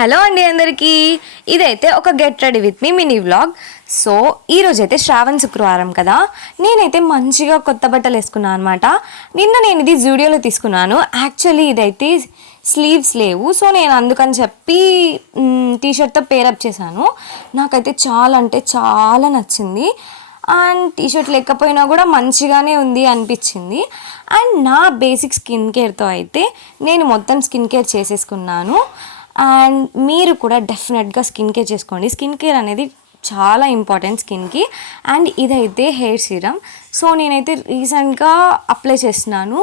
Hello అండి అందరికీ. ఇదైతే ఒక get ready with me mini vlog. So ఈరోజైతే శ్రావణ శుక్రవారం కదా, నేనైతే మంచిగా కొత్త బట్టలు వేసుకున్నాను అనమాట. నిన్న నేను ఇది జూడియోలో తీసుకున్నాను. యాక్చువల్లీ ఇదైతే స్లీవ్స్ లేవు, సో నేను అందుకని చెప్పి టీషర్ట్తో పేరప్ చేశాను. నాకైతే చాలా అంటే చాలా నచ్చింది. అండ్ టీషర్ట్ లేకపోయినా కూడా మంచిగానే ఉంది అనిపించింది. అండ్ నా బేసిక్ స్కిన్ కేర్తో అయితే నేను మొత్తం స్కిన్ కేర్ చేసేసుకున్నాను. అండ్ మీరు కూడా డెఫినెట్గా స్కిన్ కేర్ చేసుకోండి. స్కిన్ కేర్ అనేది చాలా ఇంపార్టెంట్ స్కిన్కి. అండ్ ఇదైతే హెయిర్ సీరమ్. సో నేనైతే రీసెంట్గా అప్లై చేస్తున్నాను.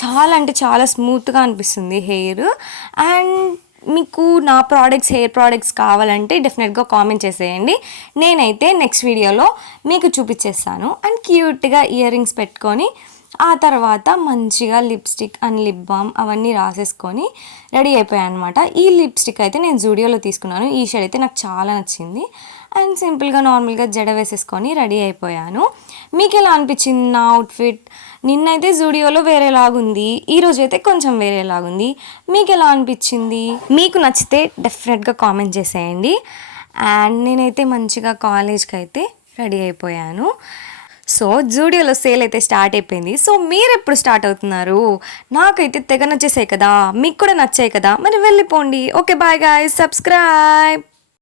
చాలా అంటే చాలా స్మూత్గా అనిపిస్తుంది హెయిర్. అండ్ మీకు నా హెయిర్ ప్రోడక్ట్స్ కావాలంటే డెఫినెట్గా కామెంట్ చేసేయండి. నేనైతే నెక్స్ట్ వీడియోలో మీకు చూపించేస్తాను. అండ్ క్యూట్గా ఇయర్ రింగ్స్ పెట్టుకొని ఆ తర్వాత మంచిగా లిప్స్టిక్ అండ్ లిప్ బామ్ అవన్నీ రాసేసుకొని రెడీ అయిపోయాను అనమాట. ఈ లిప్స్టిక్ అయితే నేను జూడియోలో తీసుకున్నాను. ఈ షేడ్ అయితే నాకు చాలా నచ్చింది. అండ్ సింపుల్గా నార్మల్గా జడ వేసేసుకొని రెడీ అయిపోయాను. మీకు ఎలా అనిపించింది నా అవుట్ఫిట్? నిన్నైతే జూడియోలో వేరేలాగుంది, ఈరోజు అయితే కొంచెం వేరేలాగుంది. మీకు ఎలా అనిపించింది? మీకు నచ్చితే డెఫినెట్గా కామెంట్ చేసేయండి. అండ్ నేనైతే మంచిగా కాలేజ్కి అయితే రెడీ అయిపోయాను. సో జూడియోలో సేల్ అయితే స్టార్ట్ అయిపోయింది. సో మీరు ఎప్పుడు స్టార్ట్ అవుతున్నారు? నాకైతే తెగ నచ్చేసాయి కదా, మీకు కూడా నచ్చాయి కదా, మరి వెళ్ళిపోండి. Okay bye guys, subscribe.